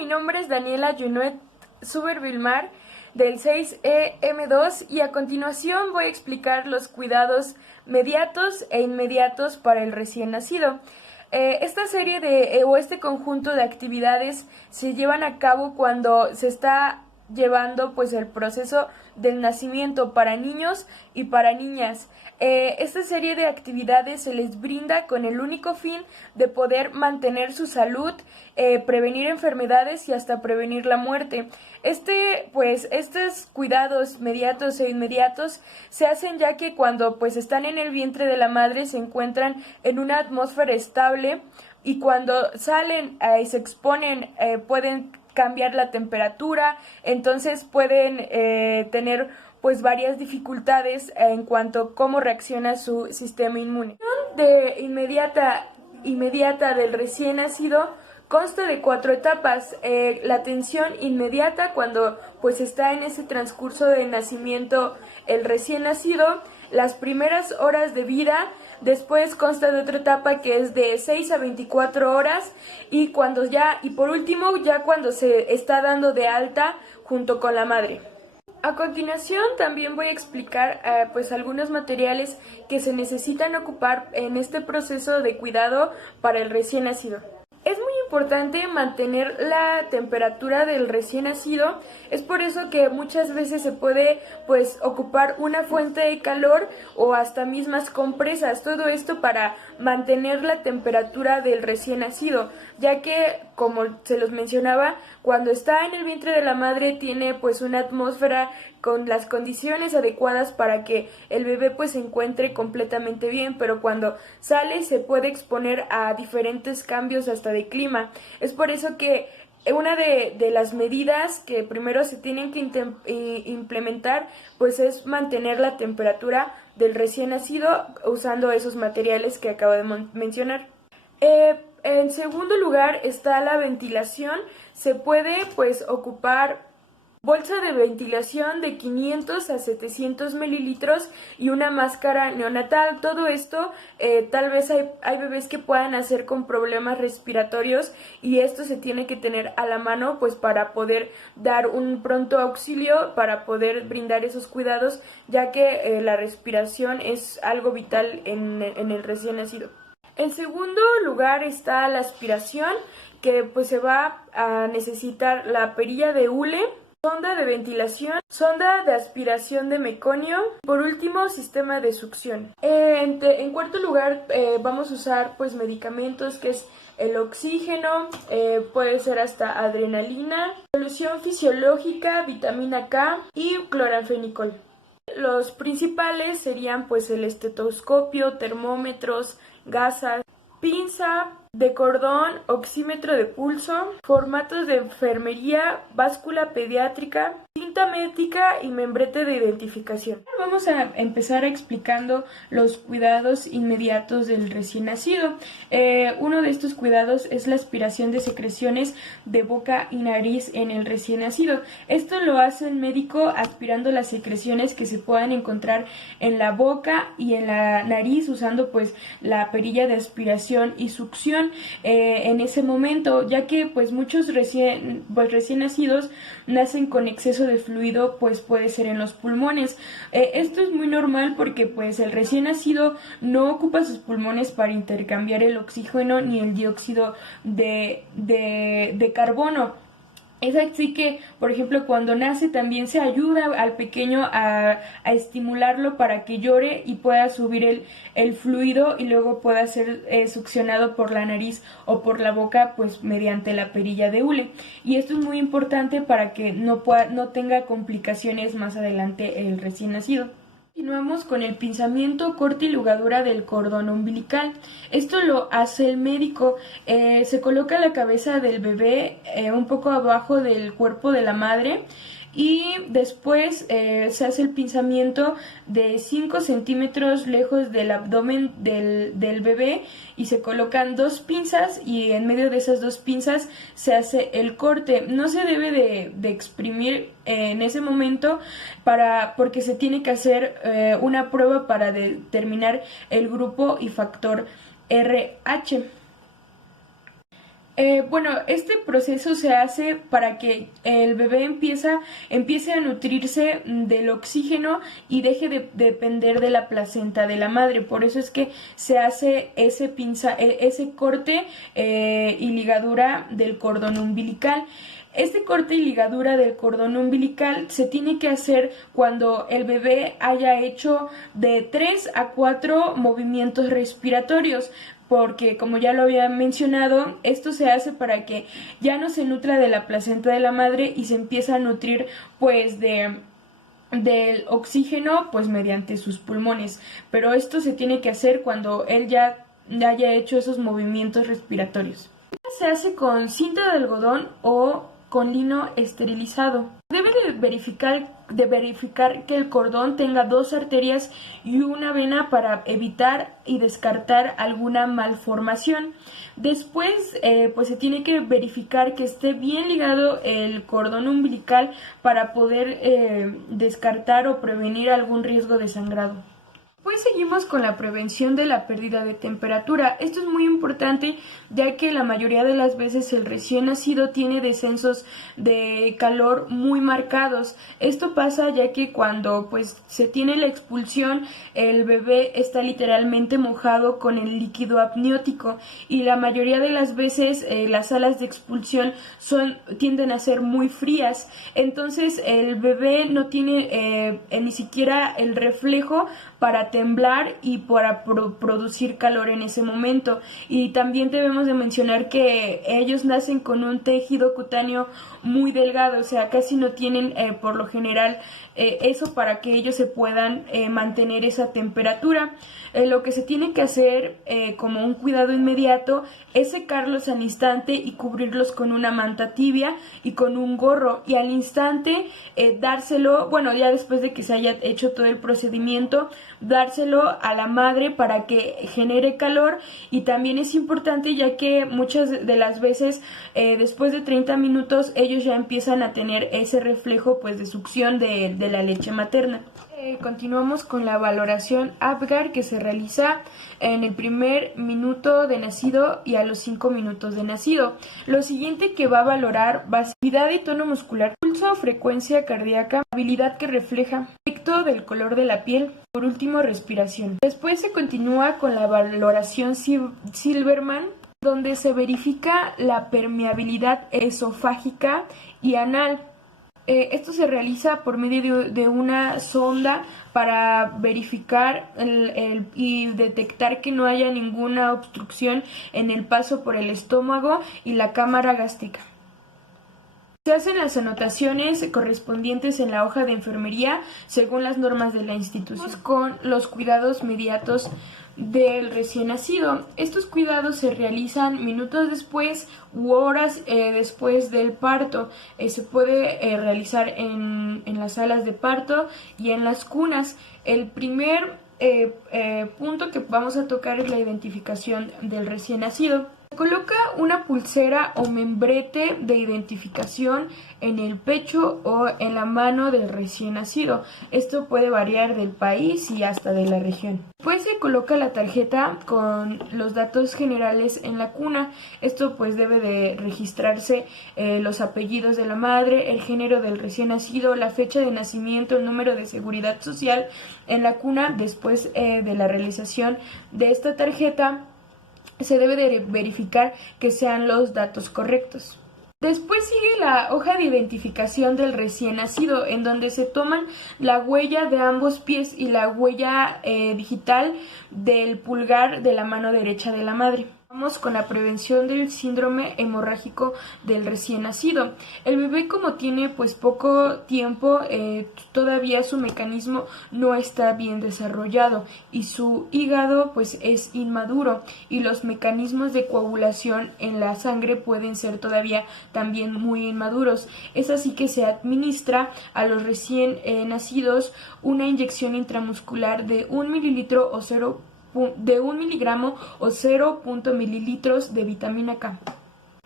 mi nombre es Daniela Junuet Suber-Vilmar del 6EM2 y a continuación voy a explicar los cuidados mediatos e inmediatos para el recién nacido. Esta serie o este conjunto de actividades se llevan a cabo cuando se está llevando pues el proceso del nacimiento para niños y para niñas. Esta serie de actividades se les brinda con el único fin de poder mantener su salud, prevenir enfermedades y hasta prevenir la muerte. Estos cuidados mediatos e inmediatos se hacen ya que cuando pues están en el vientre de la madre se encuentran en una atmósfera estable y cuando salen y se exponen pueden cambiar la temperatura, entonces pueden tener pues varias dificultades en cuanto a cómo reacciona su sistema inmune. De inmediata del recién nacido consta de 4 etapas. La atención inmediata cuando pues está en ese transcurso de nacimiento el recién nacido, las primeras horas de vida. Después consta de otra etapa que es de 6 a 24 horas y por último ya cuando se está dando de alta junto con la madre. A continuación también voy a explicar pues algunos materiales que se necesitan ocupar en este proceso de cuidado para el recién nacido. Es muy importante mantener la temperatura del recién nacido, es por eso que muchas veces se puede pues ocupar una fuente de calor o hasta mismas compresas, todo esto para mantener la temperatura del recién nacido, ya que como se los mencionaba, cuando está en el vientre de la madre tiene pues una atmósfera con las condiciones adecuadas para que el bebé pues se encuentre completamente bien, pero cuando sale se puede exponer a diferentes cambios hasta de clima. Es por eso que una de las medidas que primero se tienen que implementar pues es mantener la temperatura del recién nacido usando esos materiales que acabo de mencionar. En segundo lugar está la ventilación. Se puede pues ocupar bolsa de ventilación de 500 a 700 mililitros y una máscara neonatal. Todo esto tal vez hay bebés que puedan nacer con problemas respiratorios y esto se tiene que tener a la mano pues para poder dar un pronto auxilio, para poder brindar esos cuidados, ya que la respiración es algo vital en el recién nacido. En segundo lugar está la aspiración, que pues se va a necesitar la perilla de hule, sonda de ventilación, sonda de aspiración de meconio, por último sistema de succión. En cuarto lugar vamos a usar pues medicamentos que es el oxígeno, puede ser hasta adrenalina, solución fisiológica, vitamina K y cloranfenicol. Los principales serían pues el estetoscopio, termómetros, gasas, pinza de cordón, oxímetro de pulso, formatos de enfermería, báscula pediátrica, cinta médica y membrete de identificación. Vamos a empezar explicando los cuidados inmediatos del recién nacido. Uno de estos cuidados es la aspiración de secreciones de boca y nariz en el recién nacido. Esto lo hace el médico aspirando las secreciones que se puedan encontrar en la boca y en la nariz usando pues la perilla de aspiración y succión en ese momento, ya que pues muchos recién nacidos nacen con exceso de fluido, pues puede ser en los pulmones. Esto es muy normal porque pues el recién nacido no ocupa sus pulmones para intercambiar el oxígeno ni el dióxido de carbono. Es así que, por ejemplo, cuando nace también se ayuda al pequeño a estimularlo para que llore y pueda subir el fluido y luego pueda ser succionado por la nariz o por la boca pues mediante la perilla de hule. Y esto es muy importante para que no tenga complicaciones más adelante el recién nacido. Continuamos con el pinzamiento, corte y ligadura del cordón umbilical. Esto lo hace el médico. Se coloca la cabeza del bebé un poco abajo del cuerpo de la madre y después se hace el pinzamiento de 5 centímetros lejos del abdomen del bebé y se colocan 2 pinzas y en medio de esas 2 pinzas se hace el corte. No se debe de exprimir en ese momento porque se tiene que hacer una prueba para determinar el grupo y factor RH. Bueno, este proceso se hace para que el bebé empiece a nutrirse del oxígeno y deje de depender de la placenta de la madre. Por eso es que se hace ese corte y ligadura del cordón umbilical. Este corte y ligadura del cordón umbilical se tiene que hacer cuando el bebé haya hecho de 3 a 4 movimientos respiratorios, porque como ya lo había mencionado, esto se hace para que ya no se nutra de la placenta de la madre y se empieza a nutrir pues del oxígeno pues mediante sus pulmones, pero esto se tiene que hacer cuando él ya haya hecho esos movimientos respiratorios. Se hace con cinta de algodón o con lino esterilizado. Debe de verificar que el cordón tenga 2 arterias y una vena para evitar y descartar alguna malformación. Después, pues se tiene que verificar que esté bien ligado el cordón umbilical para poder descartar o prevenir algún riesgo de sangrado. Pues seguimos con la prevención de la pérdida de temperatura. Esto es muy importante ya que la mayoría de las veces el recién nacido tiene descensos de calor muy marcados. Esto pasa ya que cuando pues se tiene la expulsión el bebé está literalmente mojado con el líquido amniótico y la mayoría de las veces las salas de expulsión tienden a ser muy frías. Entonces el bebé no tiene ni siquiera el reflejo para temblar y para producir calor en ese momento. Y también debemos de mencionar que ellos nacen con un tejido cutáneo muy delgado, o sea, casi no tienen por lo general eso para que ellos se puedan mantener esa temperatura. Lo que se tiene que hacer como un cuidado inmediato es secarlos al instante y cubrirlos con una manta tibia y con un gorro, y al instante dárselo, bueno, ya después de que se haya hecho todo el procedimiento, dárselo a la madre para que genere calor. Y también es importante ya que muchas de las veces después de 30 minutos ellos ya empiezan a tener ese reflejo pues de succión de la leche materna. Continuamos con la valoración Apgar, que se realiza en el primer minuto de nacido y a los 5 minutos de nacido. Lo siguiente que va a valorar va a ser actividad y tono muscular, pulso, frecuencia cardíaca, habilidad que refleja, aspecto del color de la piel, por último respiración. Después se continúa con la valoración Silverman, donde se verifica la permeabilidad esofágica y anal. Esto se realiza por medio de una sonda para verificar y detectar que no haya ninguna obstrucción en el paso por el estómago y la cámara gástrica. Se hacen las anotaciones correspondientes en la hoja de enfermería según las normas de la institución, con los cuidados inmediatos del recién nacido. Estos cuidados se realizan minutos después u horas después del parto. Se puede realizar en las salas de parto y en las cunas. El primer punto que vamos a tocar es la identificación del recién nacido. Se coloca una pulsera o membrete de identificación en el pecho o en la mano del recién nacido. Esto puede variar del país y hasta de la región. Después se coloca la tarjeta con los datos generales en la cuna. Esto pues debe de registrarse los apellidos de la madre, el género del recién nacido, la fecha de nacimiento, el número de seguridad social en la cuna. Después de la realización de esta tarjeta se debe de verificar que sean los datos correctos. Después sigue la hoja de identificación del recién nacido, en donde se toman la huella de ambos pies y la huella digital del pulgar de la mano derecha de la madre. Vamos con la prevención del síndrome hemorrágico del recién nacido. El bebé, como tiene pues poco tiempo, todavía su mecanismo no está bien desarrollado y su hígado pues es inmaduro, y los mecanismos de coagulación en la sangre pueden ser todavía también muy inmaduros. Es así que se administra a los recién nacidos una inyección intramuscular de 1 mililitro o 1 miligramo o 0.0 mililitros de vitamina K.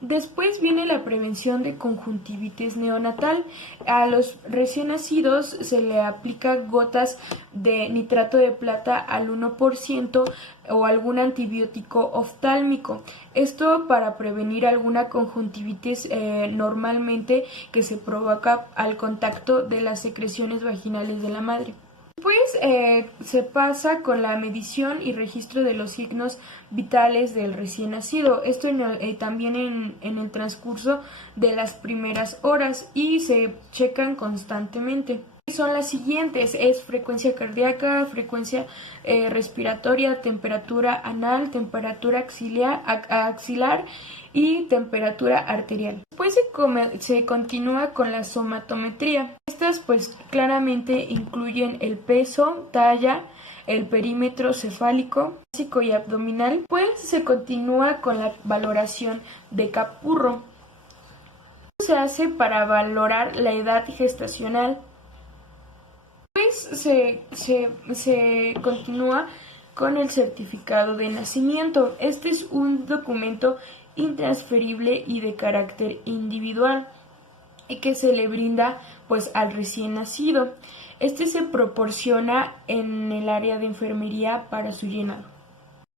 Después viene la prevención de conjuntivitis neonatal. A los recién nacidos se le aplica gotas de nitrato de plata al 1% o algún antibiótico oftálmico. Esto para prevenir alguna conjuntivitis normalmente que se provoca al contacto de las secreciones vaginales de la madre. Después se pasa con la medición y registro de los signos vitales del recién nacido. Esto también en el transcurso de las primeras horas y se checan constantemente. Son las siguientes: es frecuencia cardíaca, frecuencia respiratoria, temperatura anal, temperatura axilar y temperatura arterial. Después se continúa con la somatometría. Estas pues claramente incluyen el peso, talla, el perímetro cefálico, básico y abdominal. Pues se continúa con la valoración de Capurro. Esto se hace para valorar la edad gestacional. Se continúa con el certificado de nacimiento. Este es un documento intransferible y de carácter individual y que se le brinda pues al recién nacido. Este se proporciona en el área de enfermería para su llenado.